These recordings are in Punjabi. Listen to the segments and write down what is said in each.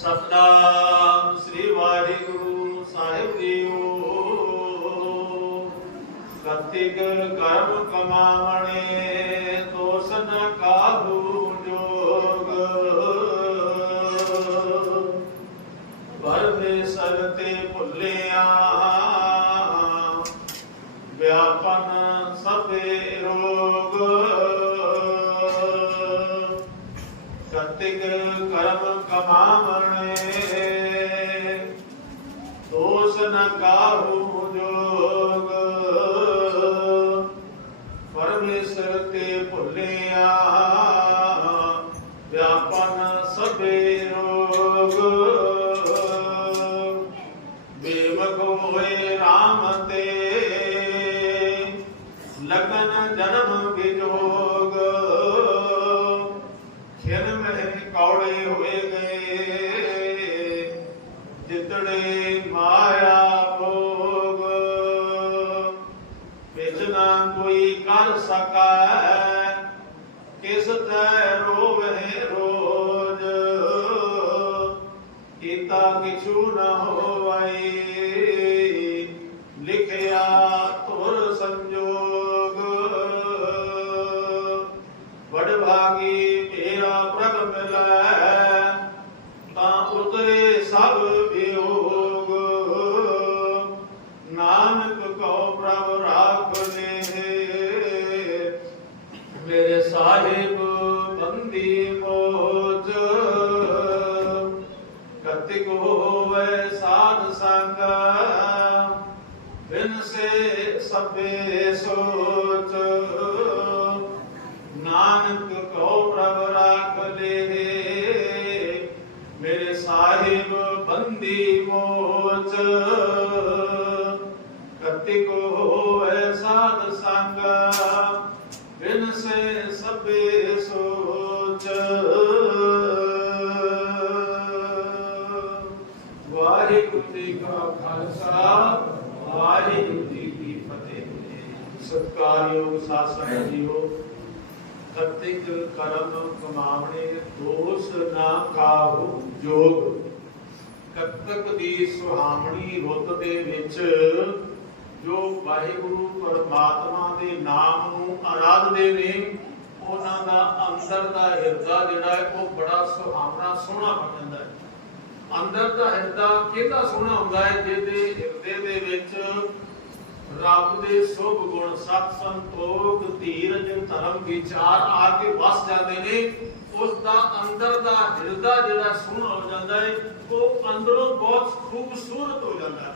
ਸਤਨਾਮ ਸ੍ਰੀ ਵਾਹਿਗੁਰੂ ਸਾਹਿਬ ਜੀਓ। ਕਤਿਕ ਕਰਮ ਕਮਾਵਣੇ ਕਿਸ ਰੋਵੇ ਰੋਜ। ਕੀਤਾ ਕਿਛੂ ਨ ਹੋਵਈ ਸੰਗ ਬਿਨ ਸੇ ਸਭੇ ਸੋਚ। ਨਾਨਕ ਕੋ ਪ੍ਰਭ ਰਾਖ ਲੈ ਮੇਰੇ ਸਾਹਿਬ ਬੰਦੀ ਮੋਚ। ਸਤਿਕਾਰਯੋਗ ਸਾਧ ਸੰਗਤ ਜੀਓ, ਕਤਿਕ ਕਰਮ ਕਮਾਵਣੇ, ਦੋਸ ਨਾ ਕਾਹੂ ਜੋਗ। ਕਤਕ ਦੀ ਸੁਹਾਮਣੀ ਰੁੱਤ ਦੇ ਵਿੱਚ ਜੋ ਵਾਹਿਗੁਰੂ ਪਰਮਾਤਮਾ ਦੇ ਨਾਮ ਨੂੰ ਆਰਾਧਦੇ ਨੇ, ਉਹਨਾਂ ਦਾ ਅੰਦਰ ਦਾ ਹਿਰਦਾ ਜਿਹੜਾ ਹੈ, ਉਹ ਬੜਾ ਸੁਹਾਵਣਾ ਸੋਹਣਾ ਬਣ ਜਾਂਦਾ ਹੈ। ਅੰਦਰ ਦਾ ਹਿਰਦਾ ਕਿਹਦਾ ਸੋਹਣਾ ਹੁੰਦਾ ਹੈ? ਜਿਹਦੇ ਹਿਰਦੇ ਦੇ ਵਿੱਚ ਰੱਬ ਦੇ ਸੁਭ ਗੁਣ ਸਤ ਸੰਤੋਖ ਧੀਰਜ ਧਰਮ ਵਿਚਾਰ ਆ ਕੇ ਵਸ ਜਾਂਦੇ ਨੇ, ਉਸ ਦਾ ਅੰਦਰ ਦਾ ਹਿਰਦਾ ਜਿਹੜਾ ਸੋਹਣਾ ਹੋ ਜਾਂਦਾ ਹੈ ਉਹ ਅੰਦਰੋਂ ਬਹੁਤ ਖੂਬਸੂਰਤ ਹੋ ਜਾਂਦਾ ਹੈ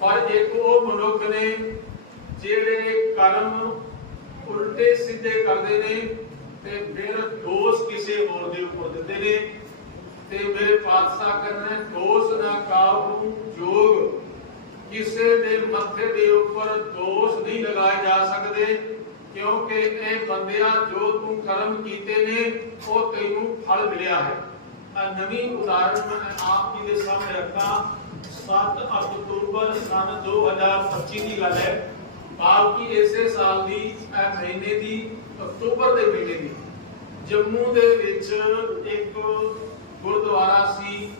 ਪਰ ਇੱਕ ਉਹ ਮਨੁੱਖ ਨੇ ਜਿਹੜੇ ਕਰਮ ਉਲਟੇ ਸਿੱਧੇ ਕਰਦੇ ਨੇ ਤੇ ਫਿਰ ਦੋਸ਼ ਕਿਸੇ ਹੋਰ ਦੇ ਉੱਪਰ ਦਿੰਦੇ ਨੇ। ਤੇ ਮੇਰੇ ਪਾਤਸ਼ਾਹ ਕਹਿੰਦੇ ਨੇ, ਦੋਸ਼ ਨਾ ਕਾਬੂ ਜੋਗ। ਕਿਸੇ ਦੇ ਮੱਥੇ ਦੇ ਉੱਪਰ ਦੋਸ਼ ਨਹੀਂ ਲਗਾਏ ਜਾ ਸਕਦੇ, ਕਿਉਂਕਿ ਇਹ ਬੰਦਿਆ ਜੋ ਤੂੰ ਕਰਮ ਕੀਤੇ ਨੇ, ਉਹ ਤੈਨੂੰ ਫਲ ਮਿਲਿਆ ਹੈ। ਆ ਨਵੀਂ ਉਦਾਹਰਣ ਮੈਂ ਆਪ ਜੀ ਦੇ ਸਾਹਮਣੇ ਰੱਖਾਂ। 7 ਅਕਤੂਬਰ ਸਨ 2025 ਦੀ ਗੱਲ ਹੈ। ਆਪ ਕੀ ਇਸੇ ਸਾਲ ਦੀ, ਇਹ ਮਹੀਨੇ ਦੀ, ਅਕਤੂਬਰ ਦੇ ਮਹੀਨੇ ਦੀ। ਜੰਮੂ ਦੇ ਵਿੱਚ ਇੱਕ ਗੁਰਦੁਆਰਾ ਸੀ,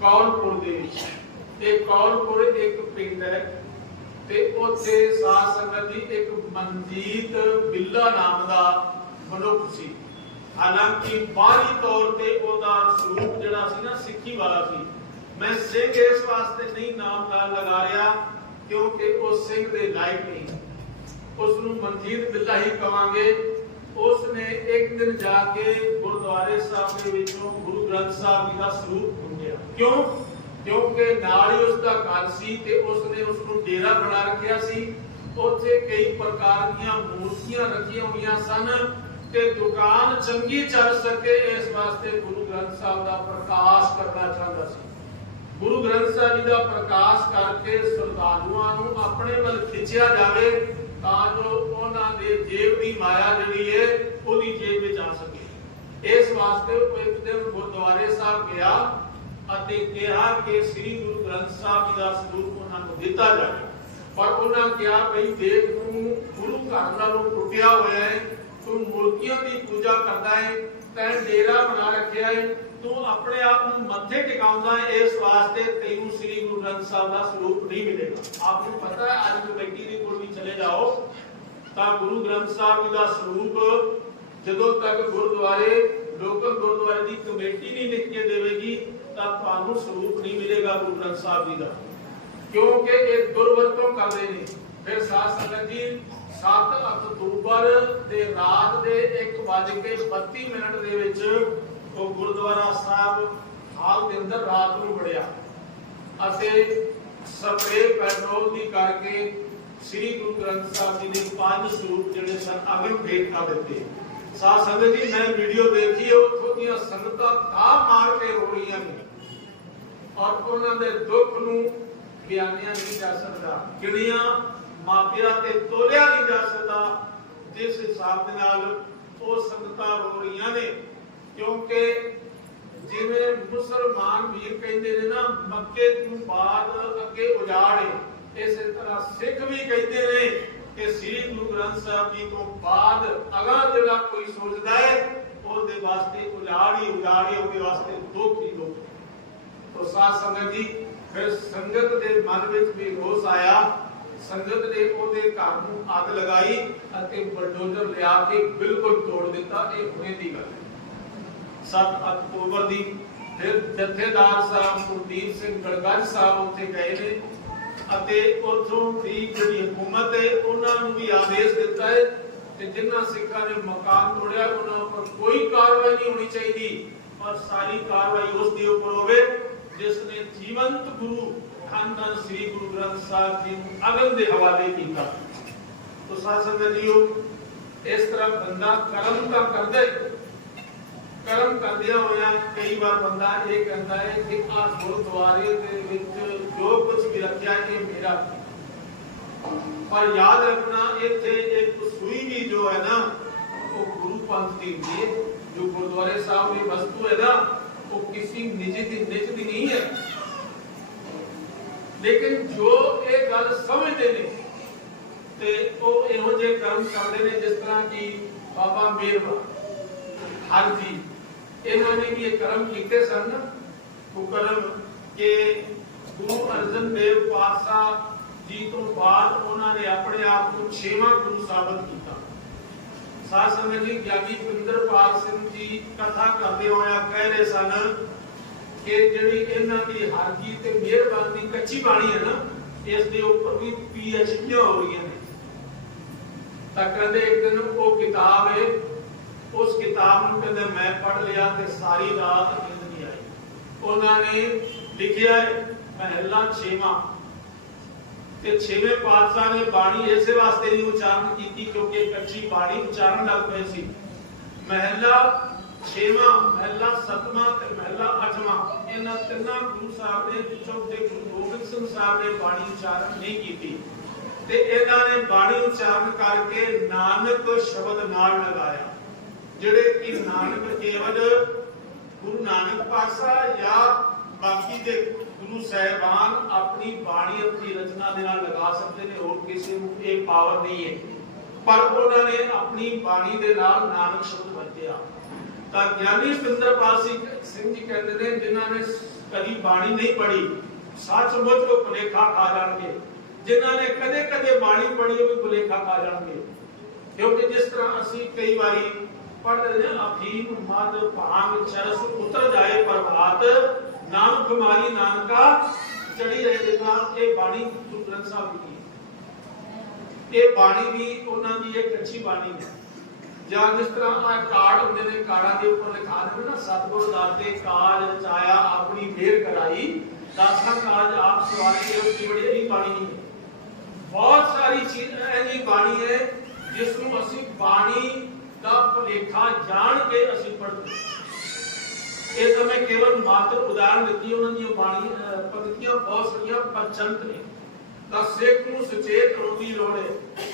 ਕੌਲਪੁਰ ਦੇ ਵਿੱਚ। ਤੇ ਕੌਲਪੁਰ ਇੱਕ ਪਿੰਡ ਹੈ ਤੇ ਉੱਥੇ ਸਾਧ ਸੰਗਤ ਦੀ ਇੱਕ ਮਨਜੀਤ ਬਿੱਲਾ ਨਾਮ ਦਾ ਮਨੁੱਖ ਸੀ। ਹਾਲਾਂਕਿ ਬਾਹਰੀ ਤੌਰ ਤੇ ਉਹਦਾ ਸਰੂਪ ਜਿਹੜਾ ਸੀ ਨਾ ਸਿੱਖੀ ਵਾਲਾ ਸੀ। ਮੈਂ ਸਿੰਘ ਇਸ ਵਾਸਤੇ ਨਹੀਂ ਨਾਮ ਦਾ ਲਗਾ ਰਿਹਾ ਕਿਉਂਕਿ ਉਹ ਸਿੰਘ ਦੇ ਲਾਇਕ ਨਹੀਂ। ਉਸ ਨੂੰ ਮਨਜੀਤ ਬਿੱਲਾ ਹੀ ਕਵਾਂਗੇ। ਉਸ ਨੇ ਇੱਕ ਦਿਨ ਜਾ ਕੇ ਗੁਰਦੁਆਰੇ ਸਾਹਿਬ ਦੇ ਵਿੱਚੋਂ ਗੁਰੂ ਗ੍ਰੰਥ ਸਾਹਿਬ ਜੀ ਦਾ ਸਰੂਪ ਖੁੰਝਿਆ। ਕਿਉਂ? ਕਿਉਂਕਿ ਨਾਲ ਹੀ ਉਸ ਦਾ ਘਰ ਸੀ ਤੇ ਉਸ ਨੇ ਉਸ ਨੂੰ ਡੇਰਾ ਬਣਾ ਰੱਖਿਆ ਸੀ। ਉੱਥੇ ਕਈ ਪ੍ਰਕਾਰ ਦੀਆਂ ਮੂਰਤੀਆਂ ਰੱਖੀਆਂ ਹੋਈਆਂ ਸਨ ਤੇ ਦੁਕਾਨ ਚੰਗੀ ਚੱਲ ਸਕੇ ਇਸ ਵਾਸਤੇ ਗੁਰੂ ਗ੍ਰੰਥ ਸਾਹਿਬ ਦਾ ਪ੍ਰਕਾਸ਼ ਕਰਨਾ ਚਾਹੁੰਦਾ ਸੀ। ਗੁਰੂ ਗ੍ਰੰਥ ਸਾਹਿਬ ਜੀ ਦਾ ਪ੍ਰਕਾਸ਼ ਕਰਕੇ ਸਰਦਾਲੂਆਂ ਨੂੰ ਆਪਣੇ ਵੱਲ ਖਿੱਚਿਆ ਜਾਵੇ ਤਾਂ ਜੋ ਉਹਨਾਂ ਦੇ ਜੇਬ ਦੀ ਮਾਇਆ ਜਿਹੜੀ ਹੈ ਉਹਦੀ ਜੇਬ ਵਿੱਚ ਆ ਸਕੇ। ਇਸ ਵਾਸਤੇ ਉਹ ਇੱਕ ਦਿਨ ਗੁਰਦੁਆਰੇ ਸਾਹਿਬ ਗਿਆ। ਅਤੇ ਕਿਹਾ ਕਿ ਸ੍ਰੀ ਗੁਰੂ ਗ੍ਰੰਥ ਸਾਹਿਬ ਜੀ ਦਾ ਸਰੂਪ ਉਹਨਾਂ ਨੂੰ ਦਿੱਤਾ ਜਾਵੇ। ਪਰ ਉਹਨਾਂ ਕਿਹਾ ਭਈ ਦੇਖ ਤੂੰ ਗੁਰੂ ਘਰ ਨਾਲੋਂ ਟੁੱਟਿਆ ਹੋਇਆ ਹੈ ਤੂੰ ਮੂਰਤੀਆਂ ਦੀ ਪੂਜਾ ਕਰਦਾ ਹੈ ਤੈਂ ਡੇਰਾ ਬਣਾ ਰੱਖਿਆ ਹੈ ਤੂੰ ਆਪਣੇ ਆਪ ਨੂੰ ਮੱਥੇ ਟਿਕਾਉਂਦਾ ਹੈ, ਇਸ ਵਾਸਤੇ ਤੈਨੂੰ ਸ੍ਰੀ ਗੁਰੂ ਗ੍ਰੰਥ ਸਾਹਿਬ ਦਾ ਸਰੂਪ ਨਹੀਂ ਮਿਲੇਗਾ। ਆਪ ਨੂੰ ਪਤਾ ਹੈ ਅੱਜ ਕਮੇਟੀ ਦੇ ਕੋਲ ਵੀ ਚਲੇ ਜਾਓ। ਤਾਂ ਗੁਰੂ ਗ੍ਰੰਥ ਸਾਹਿਬ ਜੀ ਦਾ ਸਰੂਪ ਜਦੋਂ ਤੱਕ ਗੁਰਦੁਆਰੇ ਲੋਕਲ ਗੁਰਦੁਆਰੇ ਦੀ ਕਮੇਟੀ ਨਹੀਂ ਲਿਖ ਕੇ ਦੇਵੇਗੀ ਤਾਂ ਤੁਹਾਨੂੰ ਸਰੂਪ ਨਹੀਂ ਮਿਲੇਗਾ ਗੁਰੂ ਗ੍ਰੰਥ ਸਾਹਿਬ ਜੀ ਦਾ। ਕਿਉਂਕਿ ਇਹ ਦੁਰਵਰਤੋਂ ਕਰਦੇ ਨੇ। ਫਿਰ ਸਾਧ ਸੰਗਤ ਜੀ 7 ਅਕਤੂਬਰ ਦੇ ਰਾਤ ਦੇ 1:32 ਮਿੰਟ ਦੇ ਵਿੱਚ ਉਹ ਗੁਰਦੁਆਰਾ ਸਾਹਿਬ ਹਾਲ ਦੇ ਅੰਦਰ ਰਾਤ ਨੂੰ ਵੜਿਆ। ਅਤੇ ਸਪਰੇ ਪੈਟਰੋਲ ਦੀ ਕਰਕੇ ਸ੍ਰੀ ਗੁਰੂ ਗ੍ਰੰਥ ਸਾਹਿਬ ਜੀ ਦੇ ਪੰਜ ਸਰੂਪ ਜਿਹੜੇ ਸਨ ਅਗਨ ਭੇਟ ਕਰ ਦਿੱਤੇ। ਸਾਧ ਸੰਗਤ ਜੀ, ਮੈਂ ਵੀਡੀਓ ਦੇਖੀ ਉੱਥੋਂ ਦੀਆਂ ਸੰਗਤਾਂ ਤਾਂ ਮਾਰ ਕੇ ਰੋ ਰਹੀਆਂ ਨੇ। ਔਰ ਉਹਨਾਂ ਦੇ ਦੁੱਖ ਨੂੰ ਬਿਆਨਿਆ ਨਹੀਂ ਜਾ ਸਕਦਾ। ਕਿਹੜੀਆਂ? ਮਾਪਿਆਂ ਤੇ ਤੋਲਿਆ ਨਹੀਂ ਜਾ ਸਕਦਾ, ਜਿਸ ਹਿਸਾਬ ਦੇ ਨਾਲ ਉਹ ਸੰਗਤਾਂ ਰੋ ਰਹੀਆਂ ਨੇ। ਕਿਉਂਕਿ ਜਿਵੇਂ ਮੁਸਲਮਾਨ ਵੀਰ ਕਹਿੰਦੇ ਨੇ ਨਾ, ਮੱਕੇ ਤੋਂ ਬਾਅਦ ਅੱਗੇ ਉਜਾੜੇ ਇਸੇ ਤਰ੍ਹਾਂ ਸਿੱਖ ਵੀ ਕਹਿੰਦੇ ਨੇ ਕਿ ਸ੍ਰੀ ਗੁਰੂ ਗ੍ਰੰਥ ਸਾਹਿਬ ਜੀ ਤੋਂ ਬਾਅਦ ਅਗਾਂ ਜਿਹੜਾ ਕੋਈ ਸੋਚਦਾ ਹੈ, ਉਹਦੇ ਵਾਸਤੇ ਉਜਾੜ ਹੀ ਉਹਦੇ ਵਾਸਤੇ ਦੁੱਖ ਹੀ ਦੁੱਖ ਤੋ ਸਾਧ ਸੰਗਤ ਜੀ, ਫਿਰ ਸੰਗਤ ਦੇ ਮਨ ਵਿੱਚ ਵੀ ਰੋਸ ਆਇਆ। ਸੰਗਤ ਨੇ ਉਹਦੇ ਘਰ ਨੂੰ ਅੱਗ ਲਗਾਈ ਅਤੇ ਬਲਡੋਜ਼ਰ ਲਿਆ ਕੇ ਬਿਲਕੁਲ ਤੋੜ ਦਿੱਤਾ। ਇਹ ਹੁਣੇ ਦੀ ਗੱਲ ਹੈ। 7 ਅਕਤੂਬਰ ਦੀ, ਫਿਰ ਜਥੇਦਾਰ ਸਾਹਿਬ ਗੁਰਦੀਪ ਸਿੰਘ ਗੜਗੜ ਸਾਹਿਬ ਉੱਥੇ ਗਏ ਨੇ। ਅਤੇ ਉੱਥੋਂ ਦੀ ਜਿਹੜੀ ਹਕੂਮਤ ਹੈ, ਉਹਨਾਂ ਨੂੰ ਵੀ ਆਦੇਸ਼ ਦਿੱਤਾ ਹੈ ਕਿ ਜਿਨ੍ਹਾਂ ਸਿੱਖਾਂ ਨੇ ਮਕਾਨ ਤੋੜਿਆ, ਉਹਨਾਂ ਉੱਪਰ ਕੋਈ ਕਾਰਵਾਈ ਨਹੀਂ ਹੋਣੀ ਚਾਹੀਦੀ, ਪਰ ਸਾਰੀ ਕਾਰਵਾਈ ਉਸ ਦੇ ਉੱਪਰ ਹੋਵੇ, ਜਿਸ ਨੇ ਜੀਵੰਤ ਗੁਰੂ ਖਾਨਦਾਨ ਸ੍ਰੀ ਗੁਰੂ ਗ੍ਰੰਥ ਸਾਹਿਬ ਜੀ ਨੂੰ ਅਗਨ ਦੇ ਹਵਾਲੇ ਕੀਤਾ। ਤੋ ਸਾਧ ਸੰਗਤ ਜੀਓ, ਇਸ ਤਰ੍ਹਾਂ ਬੰਦਾ ਕਰਮ ਤਾਂ ਕਰਦਾ ਹੀ ਕਰਮ ਕਰਦਿਆਂ ਹੋਇਆ ਕਈ ਵਾਰ ਬੰਦਾ ਇਹ ਕਹਿੰਦਾ ਹੈ ਕਿ ਆ ਗੁਰਦੁਆਰੇ ਦੇ ਵਿੱਚ ਜੋ ਕੁਝ ਵੀ ਰੱਖਿਆ ਇਹ ਮੇਰਾ ਪਰ ਯਾਦ ਰੱਖਣਾ, ਇੱਥੇ ਇੱਕ ਸੂਈ ਵੀ ਜੋ ਹੈ ਨਾ, ਉਹ ਗੁਰੂ ਪੰਥ ਦੀ ਹੁੰਦੀ ਜੋ ਗੁਰਦੁਆਰੇ ਸਾਹਿਬ ਦੀ ਵਸਤੂ ਹੈ ਨਾ, ਉਹ ਕਿਸੇ ਨਿੱਜੀ ਦੀ, ਨਿੱਜ ਦੀ ਨਹੀਂ ਹੈ। ਲੇਕਿਨ ਜੋ ਇਹ ਗੱਲ ਸਮਝਦੇ ਨੇ, ਤੇ ਉਹ ਇਹੋ ਜਿਹੇ ਕਰਮ ਕਰਦੇ ਨੇ ਜਿਸ ਤਰ੍ਹਾਂ ਕਿ ਬਾਬਾ ਮੇਰਵਾ, ਹਰ ਜੀ ਇਹਨਾਂ ਨੇ ਵੀ ਇਹ ਕਰਮ ਕੀਤੇ ਸਨ? ਉਹ ਕਰਮ ਕਿ ਗੁਰੂ ਅਰਜਨ ਦੇਵ ਪਾਤਸ਼ਾਹ ਜੀ ਤੋਂ ਬਾਅਦ ਉਹਨਾਂ ਨੇ ਆਪਣੇ ਆਪ ਨੂੰ ਛੇਵਾਂ ਗੁਰੂ ਸਾਬਤ ਕੀਤਾ। ਸਾਧ ਸੰਗਤ ਜੀ, ਗਿਆਨੀ ਪਿੰਦਰਪਾਲ ਸਿੰਘ ਜੀ ਕਥਾ ਕਰਦੇ ਹੋਇਆ ਕਹਿ ਰਹੇ ਸਨ ਕਿ ਜਿਹੜੀ ਇਹਨਾਂ ਦੀ ਹਰਜੀ ਤੇ ਮਿਹਰਬਾਨੀ ਕੱਚੀ ਬਾਣੀ ਹੈ ਨਾ, ਇਸ ਦੇ ਉੱਪਰ ਵੀ ਪੀ ਹੋ ਰਹੀਆਂ ਨੇ। ਤਾਂ ਕਹਿੰਦੇ ਇੱਕ ਦਿਨ ਉਹ ਕਿਤਾਬ ਹੈ ਉਸ ਕਿਤਾਬ ਨੂੰ ਕਹਿੰਦੇ, ਮੈਂ ਪੜ੍ਹ ਲਿਆ ਤੇ ਸਾਰੀ ਰਾਤ ਨੀਂਦ ਨਹੀਂ ਆਈ। ਉਹਨਾਂ ਨੇ ਲਿਖਿਆ ਮਹਿਲਾ ਛੇਵਾਂ। ਤੇ ਛੇਵੇਂ ਪਾਤਸ਼ਾਹ ਨੇ ਬਾਣੀ ਇਸੇ ਵਾਸਤੇ ਨਹੀਂ ਉਚਾਰਨ ਕੀਤੀ ਕਿਉਂਕਿ ਕੱਚੀ ਬਾਣੀ ਉਚਾਰਨ ਲੱਗ ਪਏ ਸੀ। ਮਹਿਲਾ ਛੇਵਾਂ, ਮਹਿਲਾ ਸਤਵਾਂ ਤੇ ਮਹਿਲਾ ਅੱਠਵਾਂ, ਇਹਨਾਂ ਤਿੰਨਾਂ ਗੁਰੂ ਸਾਹਿਬ ਨੇ ਚੌਥੇ ਗੁਰੂ ਗੋਬਿੰਦ ਸਿੰਘ ਸਾਹਿਬ ਨੇ ਬਾਣੀ ਉਚਾਰਨ ਨਹੀਂ ਕੀਤੀ। ਤੇ ਇਹਨਾਂ ਨੇ ਬਾਣੀ ਉਚਾਰਨ ਕਰਕੇ ਨਾਨਕ ਸ਼ਬਦ ਨਾਲ ਲਗਾਇਆ। ਜਿਹੜੇ ਕਿ ਨਾਨਕ ਕੇਵਲ ਗੁਰੂ ਨਾਨਕ ਪਾਤਸ਼ਾਹ ਜਾਂ ਬਾਕੀ ਦੇ ਗੁਰੂ ਸਾਹਿਬਾਨ ਆਪਣੀ ਬਾਣੀ ਆਪਣੀ ਰਚਨਾ ਦੇ ਨਾਲ ਲਗਾ ਸਕਦੇ ਨੇ, ਹੋਰ ਕਿਸੇ ਨੂੰ ਇਹ ਪਾਵਰ ਨਹੀਂ ਹੈ। ਪਰ ਉਹਨਾਂ ਨੇ ਆਪਣੀ ਬਾਣੀ ਦੇ ਨਾਲ ਨਾਨਕ ਸ਼ਬਦ ਵਰਤਿਆ। ਤਾਂ ਗਿਆਨੀ ਸੁੰਦਰਪਾਲ ਸਿੰਘ ਸਿੰਘ ਜੀ ਕਹਿੰਦੇ ਨੇ, ਜਿਨ੍ਹਾਂ ਨੇ ਕਦੀ ਬਾਣੀ ਨਹੀਂ ਪੜ੍ਹੀ, ਸੱਚਮੁੱਚ ਉਹ ਭੁਲੇਖਾ ਖਾ ਜਾਣਗੇ। ਜਿਨ੍ਹਾਂ ਨੇ ਕਦੇ ਕਦੇ ਬਾਣੀ ਪੜ੍ਹੀ ਉਹ ਵੀ ਭੁਲੇਖਾ ਖਾ ਜਾਣਗੇ। ਕਿਉਂਕਿ ਜਿਸ ਤਰ੍ਹਾਂ ਅਸੀਂ ਕਈ ਵਾਰੀ ਪੜ੍ਹਦੇ ਨੇ ਅਫੀਮ ਮਦ ਭਾਂਗ, ਚਰਸ ਉਤਰ ਜਾਏ ਪ੍ਰਭਾਤ ਨਾਮ ਕੁਮਾਰੀ ਨਾਨਕਾ, ਚੜੀ ਰਹੇ ਜਿੰਨਾ ਇਹ ਬਾਣੀ ਗੁਰੂ ਗ੍ਰੰਥ ਸਾਹਿਬ ਦੀ ਇਹ ਬਾਣੀ ਵੀ ਉਹਨਾਂ ਦੀ ਇੱਕ ਅੱਛੀ ਬਾਣੀ ਹੈ। ਜਾਂ ਜਿਸ ਤਰ੍ਹਾਂ ਆ ਕਾਰਡ ਹੁੰਦੇ ਨੇ, ਕਾਰਡਾਂ ਦੇ ਉੱਪਰ ਲਿਖਾ ਦਿੰਦੇ ਨਾ ਸਤਿਗੁਰ ਦਾਤੇ ਕਾਜ ਰਚਾਇਆ ਆਪਣੀ ਮਿਹਰ ਕਰਾਈ, ਦਾਸਾਂ ਕਾਜ ਆਪ ਸਵਾਰੇ ਉਸ ਦੀ ਬੜੀ ਇਹ ਬਾਣੀ ਹੈ ਬਹੁਤ ਸਾਰੀ ਚੀਜ਼ ਐਨੀ ਬਾਣੀ ਹੈ, ਜਿਸ ਨੂੰ ਅਸੀਂ ਬਾਣੀ ਦਾ ਭੁਲੇਖਾ ਜਾਣ ਕੇ ਅਸੀਂ ਪੜ੍ਹਦੇ ਇਹ ਤਾਂ ਮੈਂ ਕੇਵਲ ਮਾਤਰ ਉਦਾਹਰਨ ਦਿੱਤੀ ਉਹਨਾਂ ਦੀਆਂ ਬਾਣੀ ਅਹ, ਪੰਕਤੀਆਂ ਬਹੁਤ ਸਾਰੀਆਂ ਪ੍ਰਚਲਿਤ ਨੇ। ਤਾਂ ਸਿੱਖ ਨੂੰ ਸੁਚੇਤ ਹੋਣ ਦੀ ਲੋੜ ਹੈ।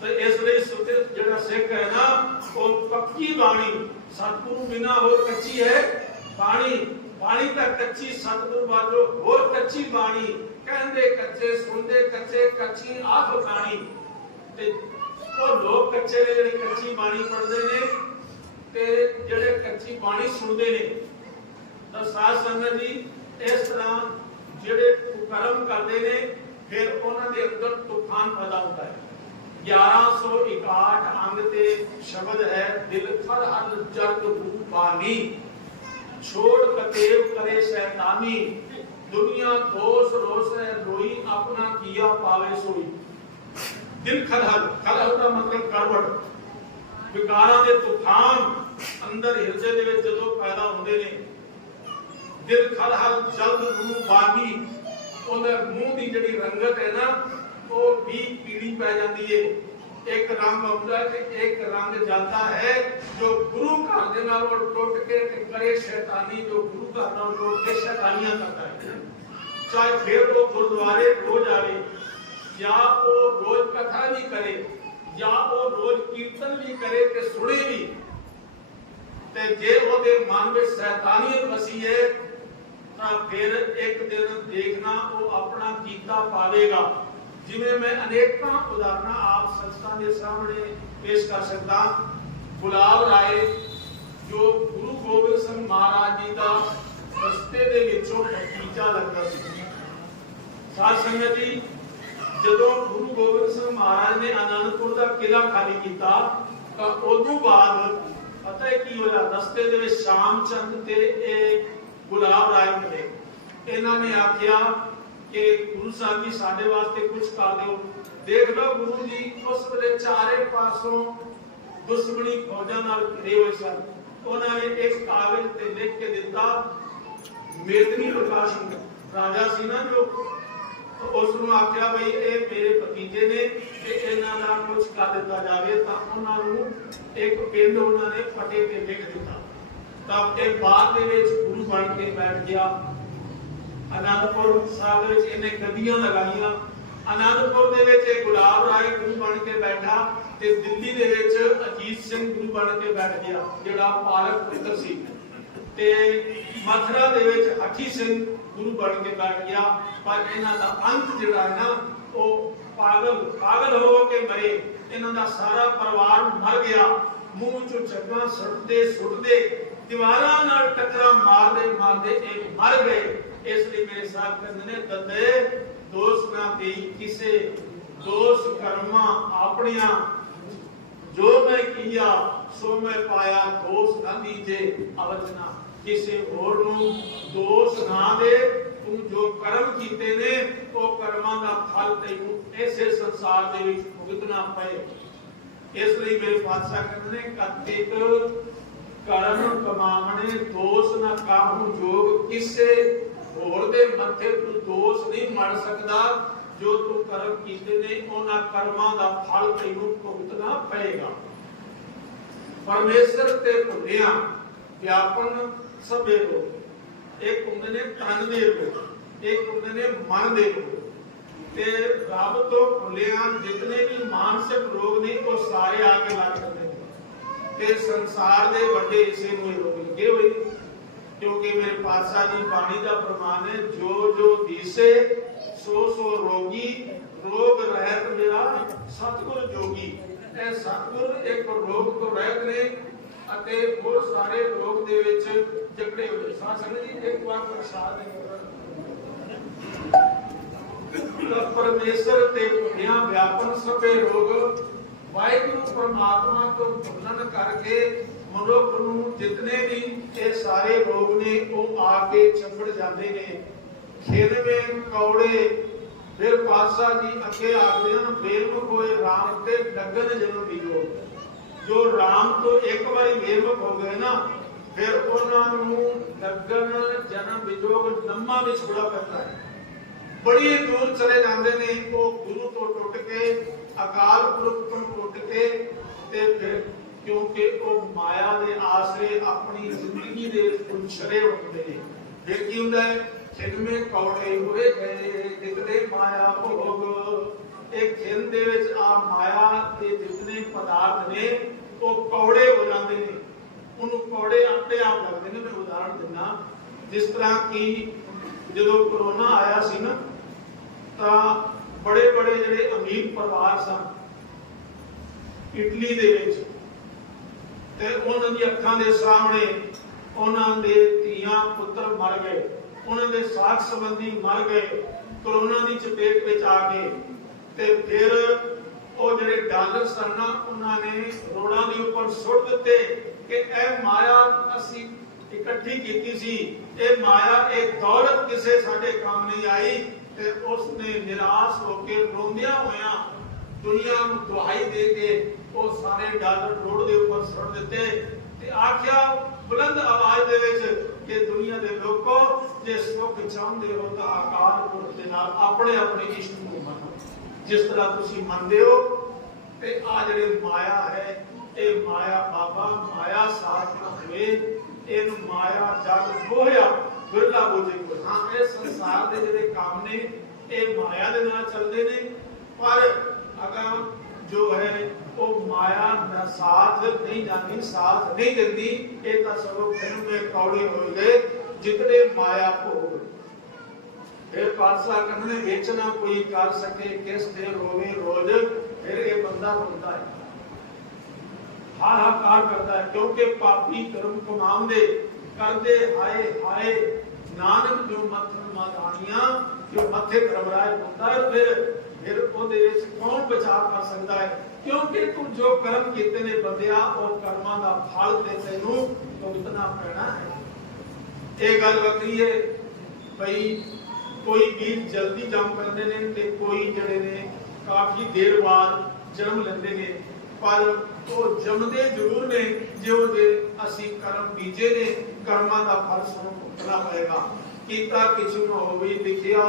ਤੇ ਇਸ ਲਈ ਸੁਚੇਤ ਜਿਹੜਾ ਸਿੱਖ ਹੈ ਨਾ ਉਹ ਪੱਕੀ ਬਾਣੀ ਸਤਿਗੁਰੂ ਬਿਨਾ ਹੋਰ ਕੱਚੀ ਹੈ ਬਾਣੀ ਬਾਣੀ ਤਾਂ ਕੱਚੀ ਸਤਿਗੁਰੂ ਬਾਝੋ ਹੋਰ ਕੱਚੀ ਬਾਣੀ ਕਹਿੰਦੇ ਕੱਚੇ ਸੁਣਦੇ ਕੱਚੇ ਕੱਚੀ ਆਖ ਬਾਣੀ। ਤੇ ਉਹ ਲੋਕ ਕੱਚੇ ਨੇ ਜਿਹੜੇ ਕੱਚੀ ਬਾਣੀ ਪੜ੍ਹਦੇ ਨੇ ਤੇ ਜਿਹੜੇ ਕੱਚੀ ਬਾਣੀ ਸੁਣਦੇ ਨੇ। ਤਾਂ ਸਾਧ ਸੰਗਤ ਜੀ, ਇਸ ਤਰ੍ਹਾਂ ਜਿਹੜੇ ਕਰਮ ਕਰਦੇ ਨੇ, ਫਿਰ ਉਹਨਾਂ ਦੇ ਅੰਦਰ ਤੂਫਾਨ ਪੈਦਾ ਹੁੰਦਾ ਹੈ। 1161 ਅੰਗ ਤੇ ਸ਼ਬਦ ਹੈ, ਦਿਲ ਖਰ ਹਲ ਜਰਗ ਰੂਪਾਨੀ ਛੋੜ ਕਤੇਵ ਕਰੇ ਸ਼ੈਤਾਨੀ। ਦੁਨੀਆ ਦੋਸ ਰੋਸ ਹੈ, ਰੋਈ ਆਪਣਾ ਕੀਆ ਪਾਵੇ ਸੋਈ। ਦਿਲ ਖਲਹਲ ਖਲਹਲ ਦਾ ਮਤਲਬ ਕਰਵਟ। ਵਿਕਾਰਾਂ ਦੇ ਤੂਫਾਨ ਅੰਦਰ ਹਿਰਦੇ ਦੇ ਵਿੱਚ ਜਦੋਂ ਪੈਦਾ ਹੁੰਦੇ ਨੇ ਦਿਲ ਖਲਹਲ ਜਲਦ ਨੂੰ ਬਾਗੀ, ਉਹਦੇ ਮੂੰਹ ਦੀ ਜਿਹੜੀ ਰੰਗਤ ਹੈ ਨਾ, ਉਹ ਵੀ ਪੀਲੀ ਪੈ ਜਾਂਦੀ ਹੈ ਇੱਕ ਰੰਗ ਆਉਂਦਾ ਤੇ ਇੱਕ ਰੰਗ ਜਾਂਦਾ ਹੈ, ਜੋ ਗੁਰੂ ਘਰ ਦੇ ਨਾਲ ਉਹ ਟੁੱਟ ਕੇ ਤੇ ਕਰੇ ਸ਼ੈਤਾਨੀ, ਜੋ ਗੁਰੂ ਘਰ ਨਾਲ ਟੁੱਟ ਕੇ ਸ਼ੈਤਾਨੀਆਂ ਕਰਦਾ ਹੈ। ਚਾਹੇ ਫਿਰ ਉਹ ਗੁਰਦੁਆਰੇ ਰੋਜ਼ ਆਵੇ ਜਾਂ ਉਹ ਰੋਜ਼ ਕਥਾ ਵੀ ਕਰੇ, ਜਾਂ ਉਹ ਰੋਜ਼ ਕੀਰਤਨ ਵੀ ਕਰੇ ਤੇ ਸੁਣੇ ਵੀ, ਤੇ ਜੇ ਉਹਦੇ ਮਨ ਵਿੱਚ ਸ਼ੈਤਾਨੀਅਤ ਵਸੀ ਹੈ, ਤਾਂ ਫਿਰ ਇੱਕ ਦਿਨ ਦੇਖਣਾ ਉਹ ਆਪਣਾ ਕੀਤਾ ਪਾਵੇਗਾ। ਜਿਵੇਂ ਮੈਂ ਅਨੇਕਾਂ ਉਦਾਹਰਨਾਂ ਆਪ ਸੰਸਥਾ ਦੇ ਸਾਹਮਣੇ ਪੇਸ਼ ਕਰ ਸਕਦਾ। ਗੁਲਾਬ ਰਾਏ, ਜੋ ਗੁਰੂ ਗੋਬਿੰਦ ਸਿੰਘ ਮਹਾਰਾਜ ਜੀ ਦਾ ਰਸਤੇ ਦੇ ਵਿੱਚੋਂ ਭਤੀਜਾ ਲੱਗਦਾ ਸੀ। ਸਾਧ ਸੰਗਤ ਜੀ ਜਦੋਂ ਗੁਰੂ ਗੋਬਿੰਦ ਸਿੰਘ ਮਹਾਰਾਜ ਨੇ ਆਨੰਦਪੁਰ ਦਾ ਕਿਲਾ ਖਾਲੀ ਕੀਤਾ, ਤਾਂ ਉਦੋਂ ਬਾਅਦ ਪਤਾ ਹੈ ਕੀ ਹੋਇਆ? ਰਸਤੇ ਦੇ ਵਿੱਚ ਸ਼ਾਮ ਚੰਦ ਤੇ ਇਹ ਗੁਲਾਬ ਰਾਏ ਮਿਲੇ। ਇਹਨਾਂ ਨੇ ਆਖਿਆ ਕਿ ਗੁਰੂ ਸਾਹਿਬ ਜੀ ਸਾਡੇ ਵਾਸਤੇ ਕੁਝ ਕਰ ਦਿਓ। ਦੇਖ ਲਓ ਗੁਰੂ ਜੀ, ਉਸ ਵੇਲੇ ਚਾਰੇ ਪਾਸੋਂ ਦੁਸ਼ਮਣੀ ਫੌਜਾਂ ਨਾਲ ਘਿਰੇ ਹੋਏ ਸਨ। ਉਹਨਾਂ ਨੇ ਇੱਕ ਕਾਗਜ਼ ਤੇ ਲਿਖ ਕੇ ਦਿੱਤਾ ਮੇਦਨੀ ਪ੍ਰਕਾਸ਼ਨ। ਰਾਜਾ ਸੀ ਨਾ ਜੋ ਉਸ ਨੂੰ ਆਖਿਆ ਬਈ ਇਹ ਮੇਰੇ ਭਤੀਜੇ ਨੇ ਤੇ ਇਹਨਾਂ ਦਾ ਕੁਝ ਕਰ ਦਿੱਤਾ ਜਾਵੇ ਤਾਂ ਉਹਨਾਂ ਨੂੰ ਇੱਕ ਪਿੰਡ ਉਹਨਾਂ ਨੇ ਫਟੇ ਤੇ ਲਿਖ ਦਿੱਤਾ। ਤਾਂ ਇਹ ਬਾਅਦ ਦੇ ਵਿੱਚ ਗੁਰੂ ਬਣ ਕੇ ਬੈਠ ਗਿਆ। ਅਨੰਦਪੁਰ ਸਾਹਿਬ ਵਿੱਚ ਇਹਨੇ ਗੱਦੀਆਂ ਲਗਾਈਆਂ। ਅਨੰਦਪੁਰ ਦੇ ਵਿੱਚ ਇਹ ਗੁਲਾਬ ਰਾਏ ਗੁਰੂ ਬਣ ਕੇ ਬੈਠਾ ਤੇ ਦਿੱਲੀ ਦੇ ਵਿੱਚ ਅਜੀਤ ਸਿੰਘ ਗੁਰੂ ਬਣ ਕੇ ਬੈਠ ਗਿਆ, ਜਿਹੜਾ ਪਾਲਕ ਪੁੱਤਰ ਸੀ। ਤੇ ਮਥੁਰਾ ਦੇ ਵਿੱਚ ਹਠੀ ਸਿੰਘ ਗੁਰੂ ਬਣ ਕੇ ਬੈਠ ਗਿਆ, ਪਰ ਇਹਨਾਂ ਦਾ ਅੰਤ ਜਿਹੜਾ ਹੈ ਨਾ, ਉਹ ਪਾਗਲ ਪਾਗਲ ਹੋ ਕੇ ਮਰੇ। ਇਹਨਾਂ ਦਾ ਸਾਰਾ ਪਰਿਵਾਰ ਮਰ ਗਿਆ। ਮੂੰਹ ਚੋਂ ਚੱਕਾਂ ਸੁੱਟਦੇ ਸੁੱਟਦੇ, ਦੀਵਾਰਾਂ ਨਾਲ ਟੱਕਰਾਂ ਮਾਰਦੇ ਮਾਰਦੇ ਇਹ ਮਰ ਗਏ। ਇਸ ਲਈ ਮੇਰੇ ਸਾਹਿਬ ਕਹਿੰਦੇ ਨੇ ਤਦੇ ਦੋਸ ਨਾ ਦੇਈ ਕਿਸੇ। ਦੋਸ ਕਰਮਾਂ ਆਪਣੀਆਂ। ਜੋ ਮੈਂ ਕੀਆ, ਸੋ ਮੈਂ ਪਾਇਆ, ਦੋਸ ਨਾ ਦੀਜੇ। ਅਵਜਨਾ ਕਿਸੇ ਹੋਰ ਨੂੰ ਦੋਸ ਨਾ ਦੇ, ਤੂੰ ਜੋ ਕਰਮ ਕੀਤੇ ਨੇ, ਉਹ ਕਰਮਾਂ ਦਾ ਫਲ ਤੈਨੂੰ ਇਸੇ ਸੰਸਾਰ ਦੇ ਵਿੱਚ ਭੁਗਤਣਾ ਪਏ ਇਸ ਲਈ ਮੇਰੇ ਪਾਤਸ਼ਾਹ ਕਹਿੰਦੇ ਨੇ ਕਤਿਕ ਕਰਮ ਕਮਾਵਣੇ, ਦੋਸ ਨਾ ਕਾਹੂ ਜੋਗ, ਕਿਸੇ ਹੋਰ ਦੇ ਮੱਥੇ ਤੂੰ ਦੋਸ ਨਹੀਂ ਮੜ ਸਕਦਾ। ਜੋ ਤੂੰ ਕਰਮ ਕੀਤੇ ਨੇ, ਉਹਨਾਂ ਕਰਮਾਂ ਦਾ ਫਲ ਤੈਨੂੰ ਭੁਗਤਣਾ ਪਏਗਾ। ਪਰਮੇਸ਼ਰ ਤੇ ਭੁੱਲਿਆ, ਵਿਆਪਨ ਸਭੇ ਰੋਗ ਇੱਕ ਹੁੰਦੇ ਨੇ ਤਨ ਦੇ ਰੋਗ ਇੱਕ ਹੁੰਦੇ ਨੇ ਮਨ ਦੇ ਰੋਗ ਤੇ ਰੱਬ ਤੋਂ ਭੁੱਲਿਆ ਜਿਤਨੇ ਵੀ ਮਾਨਸਿਕ ਰੋਗ ਨੇ, ਉਹ ਸਾਰੇ ਆ ਕੇ ਲੱਗ ਜਾਂਦੇ ਨੇ। ਤੇ ਸੰਸਾਰ ਦੇ ਵੱਡੇ ਹਿੱਸੇ ਨੂੰ ਰੋਗ ਲੱਗੇ ਹੋਏ ਕਿਉਂਕਿ ਮੇਰੇ ਪਾਤਸ਼ਾਹ ਜੀ, ਬਾਣੀ ਦਾ ਪ੍ਰਮਾਣ ਹੈ, ਜੋ ਜੋ ਦੀਸੇ, ਸੋ ਸੋ ਰੋਗੀ, ਰੋਗ ਰਹਿਤ ਮੇਰਾ ਸਤਿਗੁਰ ਜੋਗੀ। ਇਹ ਸਤਿਗੁਰ ਇੱਕ ਰੋਗ ਤੋਂ ਰਹਿਤ ਨੇ ਅਤੇ ਬਹੁਤ ਸਾਰੇ ਰੋਗ ਦੇ ਵਿੱਚ ਜਕੜੇ ਹੋਏ ਸਾਧ ਸੰਗਤ ਜੀ ਇੱਕ ਵਾਰ ਪ੍ਰਸਾਦ ਦੇ ਤਾਂ ਪਰਮੇਸ਼ਰ ਤੇ ਭੁੱਲਿਆ ਵਿਆਪਨ ਸਭੇ ਰੋਗ, ਵਾਹਿਗੁਰੂ ਪਰਮਾਤਮਾ ਤੋਂ ਭੁੱਲਣ ਕਰਕੇ ਮਨੁੱਖ ਨੂੰ ਜਿਤਨੇ ਵੀ ਇਹ ਸਾਰੇ ਰੋਗ ਨੇ, ਉਹ ਆ ਕੇ ਚੰਬੜ ਜਾਂਦੇ ਨੇ। ਖੇਦਵੇਂ, ਕੌੜੇ, ਫਿਰ ਪਾਤਸ਼ਾਹ ਜੀ ਅੱਗੇ ਆਖਦੇ ਹਨ ਬੇਲਮੁਖ ਹੋਏ ਰਾਮ ਤੇ ਡੱਗਨ ਜਨਮ ਬੀਜੋ ਜੋ ਰਾਮ ਤੋਂ ਇੱਕ ਵਾਰੀ ਬੇਲਮੁਖ ਹੋ ਗਏ ਨਾ ਫਿਰ ਉਹਨਾਂ ਨੂੰ ਡੱਗਨ ਜਨਮ ਵਿਜੋਗ ਨੰਮਾ ਵਿੱਚ ਛੋੜਾ ਪੈਂਦਾ ਹੈ। ਬੜੀ ਦੂਰ ਚਲੇ ਜਾਂਦੇ ਨੇ, ਉਹ ਗੁਰੂ ਤੋਂ ਟੁੱਟ ਕੇ, ਅਕਾਲ ਪੁਰਖ ਤੋਂ ਟੁੱਟ ਕੇ, ਤੇ ਫਿਰ ਕਿਉਂਕਿ ਉਹ ਮਾਇਆ ਦੇ ਆਸਰੇ ਆਪਣੀ ਜ਼ਿੰਦਗੀ ਦੇ ਉਛਰੇ ਹੁੰਦੇ ਨੇ। ਫਿਰ ਕੀ ਹੁੰਦਾ ਹੈ? ਖਿੰਮੇ ਕੌੜੇ ਹੋਏ ਗਏ ਦਿਖਦੇ ਮਾਇਆ ਭੋਗ। ਇਹ ਖਿੰਨ ਦੇ ਵਿੱਚ ਆ ਮਾਇਆ ਦੇ ਜਿਤਨੇ ਪਦਾਰਥ ਨੇ, ਉਹ ਕੌੜੇ ਹੋ ਜਾਂਦੇ ਨੇ। ਉਹਨੂੰ ਕੌੜੇ ਆਪਣੇ ਆਪ ਲੱਗਦੇ ਨੇ। ਮੈਂ ਉਦਾਹਰਣ ਦਿੰਦਾ, ਜਿਸ ਤਰ੍ਹਾਂ ਕਿ ਜਦੋਂ ਕਰੋਨਾ ਆਇਆ ਸੀ ਨਾ, ਤਾਂ ਬੜੇ ਬੜੇ ਜਿਹੜੇ ਅਮੀਰ ਪਰਿਵਾਰ ਸਨ, ਇਟਲੀ ਦੇ ਵਿੱਚ, ਤੇ ਉਹਨਾਂ ਦੀ ਅੱਖਾਂ ਦੇ ਸਾਹਮਣੇ ਉਹਨਾਂ ਦੇ ਧੀਆਂ ਪੁੱਤਰ ਮਰ ਗਏ, ਉਹਨਾਂ ਦੇ ਸਾਥ ਸੰਬੰਧੀ ਮਰ ਗਏ ਕਰੋਨਾ ਦੀ ਚਪੇਟ ਵਿੱਚ ਆ ਕੇ, ਤੇ ਫਿਰ ਉਹ ਜਿਹੜੇ ਡਾਲਰ ਸਨ ਨਾ, ਉਹਨਾਂ ਨੇ ਰੋੜਾਂ ਦੇ ਉੱਪਰ ਸੁੱਟ ਦਿੱਤੇ। ਕਿ ਇਹ ਮਾਇਆ ਅਸੀਂ ਇਕੱਠੀ ਕੀਤੀ ਸੀ। ਇਹ ਮਾਇਆ, ਇਹ ਦੌਲਤ ਕਿਸੇ ਸਾਡੇ ਕੰਮ ਨਹੀਂ ਆਈ ਤੇ ਉਸ ਨੇ ਨਿਰਾਸ਼ ਹੋ ਕੇ ਰੋਂਦਿਆਂ ਹੋਇਆਂ ਦੁਨੀਆ ਨੂੰ ਦੁਹਾਈ ਦੇ ਕੇ ਉਹ ਸਾਰੇ ਡਾਲਰ ਰੋਡ ਦੇ ਉੱਪਰ ਸੁੱਟ ਦਿੱਤੇ ਤੇ ਆਖਿਆ, ਬੁਲੰਦ ਆਵਾਜ਼ ਦੇ ਵਿੱਚ ਕਿ ਦੁਨੀਆ ਦੇ ਲੋਕੋ, ਜੇ ਸੁੱਖ ਚਾਹੁੰਦੇ ਹੋ ਤਾਂ ਆਕਾਰ ਪੁਰਖ ਦੇ ਨਾਲ ਆਪਣੇ ਆਪਣੇ ਇਸ਼ਟ ਨੂੰ ਮੰਨੋ। ਜਿਸ ਤਰ੍ਹਾਂ ਤੁਸੀਂ ਮੰਨਦੇ ਹੋ, ਤੇ ਆ ਜਿਹੜੇ ਮਾਇਆ ਹੈ ਇਹ ਮਾਇਆ ਬਾਬਾ, ਮਾਇਆ ਸਾਥ ਨਾ ਹੋਵੇ ਇਹਨੂੰ ਮਾਇਆ ਜਗ ਗੋਹਿਆ ਬਿਰਲਾ ਬੋਝੇ ਕੋ ਹਾਂ, ਇਹ ਸੰਸਾਰ ਦੇ ਜਿਹੜੇ ਕੰਮ ਨੇ, ਇਹ ਮਾਇਆ ਦੇ ਨਾਲ ਚੱਲਦੇ ਨੇ। ਪਰ ਅਗਰ ਜੋ ਹੈ, ਉਹ ਮਾਇਆ ਦਾ ਸਾਥ ਨਹੀਂ ਜਾਂਦੀ ਸਾਥ ਨਹੀਂ ਦਿੰਦੀ। ਇਹ ਤਾਂ ਸਗੋਂ ਫਿਲਮ ਦੇ ਕੌੜੇ ਹੋ ਗਏ ਜਿਤਨੇ ਮਾਇਆ ਭੋਗ। ਫਿਰ ਪਾਤਸ਼ਾਹ ਕਹਿੰਦੇ ਨੇ, ਵੇਚਣਾ ਕੋਈ ਕਰ ਸਕੇ, ਕਿਸ ਤੇ ਰੋਵੇ ਰੋਜ਼, ਫਿਰ ਇਹ ਬੰਦਾ ਹੁੰਦਾ ਹੈ। ਹਾਹਾਕਾਰ ਕਰਦਾ ਹੈ, ਕਿਉਂਕਿ ਪਾਪੀ ਕਰਮ ਕਮਾਉਂਦੇ, ਕਰਦੇ ਹਾਏ ਹਾਏ, ਨਾਨਕ ਜੋ ਮੱਥਨ ਮਾਦਾਨੀਆਂ ਜੋ ਮੱਥੇ ਕਰਮਰਾਏ ਹੁੰਦਾ ਹੈ, ਫਿਰ ਫਿਰ ਉਹਦੇ ਵਿੱਚ ਕੌਣ ਬਚਾ ਕਰ ਸਕਦਾ ਹੈ? ਕਿਉਂਕਿ ਤੂੰ ਜੋ ਕਰਮ ਕੀਤੇ ਨੇ ਬੰਦਿਆ, ਉਹ ਕਰਮਾਂ ਦਾ ਫਲ ਤੇ ਤੈਨੂੰ ਭੁਗਤਣਾ ਪੈਣਾ ਹੈ। ਇਹ ਗੱਲ ਵੱਖਰੀ ਹੈ ਭਈ ਕੋਈ ਵੀਰ ਜਲਦੀ ਜੰਮ ਕਰਦੇ ਨੇ ਤੇ ਕੋਈ ਜਿਹੜੇ ਨੇ ਕਾਫੀ ਦੇਰ ਬਾਅਦ ਜਨਮ ਲੈਂਦੇ ਨੇ। ਪਰ ਉਹ ਜੰਮਦੇ ਜ਼ਰੂਰ ਨੇ ਜੋ ਜੇ ਅਸੀਂ ਕਰਮ ਬੀਜੇ ਨੇ, ਕਰਮਾਂ ਦਾ ਫਲ ਸਾਨੂੰ ਭੁਗਤਣਾ ਪਏਗਾ। ਕੀਤਾ ਕਿਸੇ ਨੂੰ ਹੋਵੇ, ਲਿਖਿਆ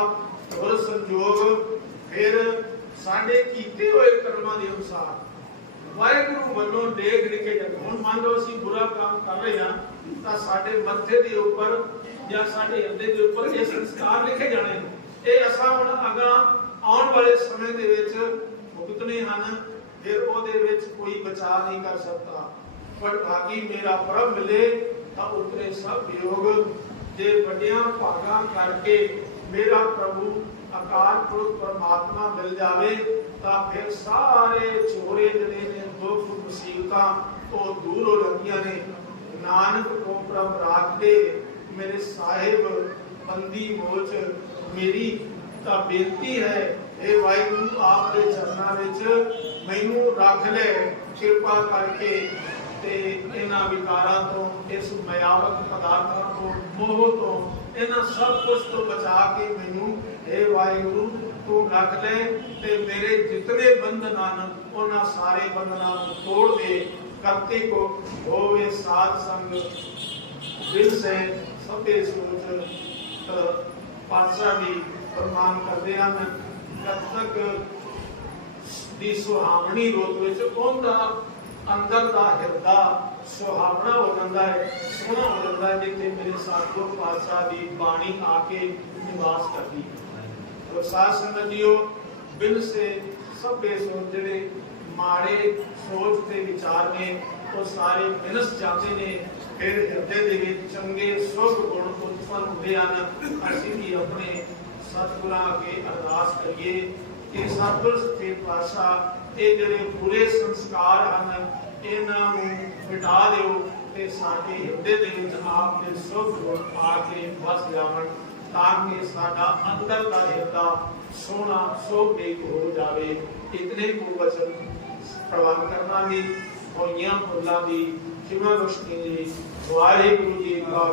ਹੋਰ ਸੰਜੋਗ, ਫਿਰ ਸਾਡੇ ਕੀਤੇ ਹੋਏ ਕਰਮਾਂ ਦੇ ਅਨੁਸਾਰ ਵਾਹਿਗੁਰੂ ਵੱਲੋਂ ਦੇਖ ਲਿਖੇ ਜਾਂਦੇ ਹੁਣ ਮੰਨ ਲਓ ਅਸੀਂ ਬੁਰਾ ਕੰਮ ਕਰ ਰਹੇ ਹਾਂ, ਤਾਂ ਸਾਡੇ ਮੱਥੇ ਦੇ ਉੱਪਰ ਜਾਂ ਸਾਡੇ ਹਿਰਦੇ ਦੇ ਉੱਪਰ ਇਹ ਸੰਸਕਾਰ ਲਿਖੇ ਜਾਣੇ ਇਹ ਅਸਾਂ ਹੁਣ ਅਗਾ ਆਉਣ ਵਾਲੇ ਸਮੇਂ ਦੇ ਵਿੱਚ ਭੁਗਤਣੇ ਹਨ। ਫਿਰ ਉਹਦੇ ਵਿੱਚ ਕੋਈ ਬਚਾ ਨਹੀਂ ਕਰ ਸਕਦਾ। ਪਰ ਭਾਗੀ ਮੇਰਾ ਪ੍ਰਭ ਮਿਲੇ ਤਾਂ ਉਤਰੇ ਸਭ ਯੋਗ ਜੇ ਵੱਡਿਆਂ ਭਾਗਾਂ ਕਰਕੇ ਮੇਰਾ ਪ੍ਰਭੂ ਅਕਾਲ ਪੁਰਖ ਪਰਮਾਤਮਾ ਮਿਲ ਜਾਵੇ, ਤਾਂ ਫਿਰ ਸਾਰੇ ਚੋਰੇ ਜਿਹੜੇ ਨੇ, ਦੁੱਖ, ਮੁਸੀਬਤਾਂ ਉਹ ਦੂਰ ਹੋ ਜਾਂਦੀਆਂ ਨੇ। ਨਾਨਕ ਕੋ ਪ੍ਰਭ ਰਾਖ ਮੇਰੇ ਸਾਹਿਬ, ਬੰਦੀ ਮੋਚ ਮੇਰੀ ਤਾਂ ਬੇਨਤੀ ਹੈ ਇਹ ਵਾਹਿਗੁਰੂ, ਆਪ ਦੇ ਚਰਨਾਂ ਵਿੱਚ ਮੈਨੂੰ ਰੱਖ ਲੈ ਕਿਰਪਾ ਕਰਕੇ ਤੇ ਇਹਨਾਂ ਵਿਕਾਰਾਂ ਤੋਂ, ਇਸ ਮਿਆਵਕ ਪਦਾਰਥਾਂ ਤੋਂ, ਮੋਹ ਤੋਂ, ਇਹਨਾਂ ਸਭ ਕੁਝ ਤੋਂ ਬਚਾ ਕੇ ਮੈਨੂੰ ਇਹ ਵਾਹਿਗੁਰੂ, ਤੂੰ ਰੱਖ ਲੈ ਤੇ ਮੇਰੇ ਜਿਤਨੇ ਬੰਧਨ ਹਨ, ਉਹਨਾਂ ਸਾਰੇ ਬੰਧਨਾਂ ਨੂੰ ਤੋੜ ਦੇ। ਕਰਤੇ ਕੋ ਹੋਵੇ ਸਾਧ ਸੰਗ ਦਿਲ ਸੇ ਸਭੇ ਸੋਚ ਪਾਤਸ਼ਾਹ ਦੀ ਪ੍ਰਮਾਨ ਕਰਦੇ ਹਨ। ਜਦ ਤੱਕ ਦੀ ਸੁਹਾਵਣੀ ਰੋਤ ਵਿੱਚ ਉਹਦਾ ਅੰਦਰ ਦਾ ਹਿਰਦਾ ਸੁਹਾਵਣਾ ਹੋ ਜਾਂਦਾ ਹੈ, ਸੋਹਣਾ ਹੋ ਜਾਂਦਾ ਹੈ, ਜਿੱਥੇ ਮੇਰੇ ਸਤਿਗੁਰ ਪਾਤਸ਼ਾਹ ਦੀ ਬਾਣੀ ਆ ਕੇ ਨਿਵਾਸ ਕਰਦੀ ਹੈ। ਤੋ ਸਾਧ ਸੰਗਤ ਜੀਓ ਬਿਲ ਸੇ ਸਭੇ ਸੋਚ ਜਿਹੜੇ ਮਾੜੇ ਸੋਚ ਤੇ ਵਿਚਾਰ ਨੇ, ਉਹ ਸਾਰੇ ਮਿਨਸ ਜਾਂਦੇ ਨੇ, ਫਿਰ ਹਿਰਦੇ ਦੇ ਵਿੱਚ ਚੰਗੇ ਸੁਭ ਗੁਣ ਉਤਪੰਨ ਹੁੰਦੇ ਹਨ। ਅਸੀਂ ਵੀ ਆਪਣੇ ਸਤਿਗੁਰਾਂ ਅੱਗੇ ਅਰਦਾਸ ਕਰੀਏ। ਕਿ ਸਤਿਗੁਰ ਸੱਚੇ ਪਾਤਸ਼ਾਹ ਇਹ ਜਿਹੜੇ ਬੁਰੇ ਸੰਸਕਾਰ ਹਨ, ਇਹਨਾਂ ਨੂੰ ਮਿਟਾ ਦਿਓ ਤੇ ਸਾਡੇ ਹਿਰਦੇ ਦੇ ਵਿੱਚ ਆਪ ਦੇ ਸੁਭ ਗੁਣ ਆ ਕੇ ਵਸ ਜਾਵਣ, ਤਾਂ ਕਿ ਸਾਡਾ ਅੰਦਰ ਦਾ ਹਿਰਦਾ ਸੋਹਣਾ, ਸੋਭੇ ਹੋ ਜਾਵੇ। ਇਤਨੇ ਕੋ ਵਚਨ ਪ੍ਰਵਾਨ ਕਰਨਾ ਹੋਈਆਂ ਫੁੱਲਾਂ ਦੀ ਖਿਮਾ ਰੋਸ਼ਨੀ ਦੀ ਵਾਹਿਗੁਰੂ ਜੀ ਕਾ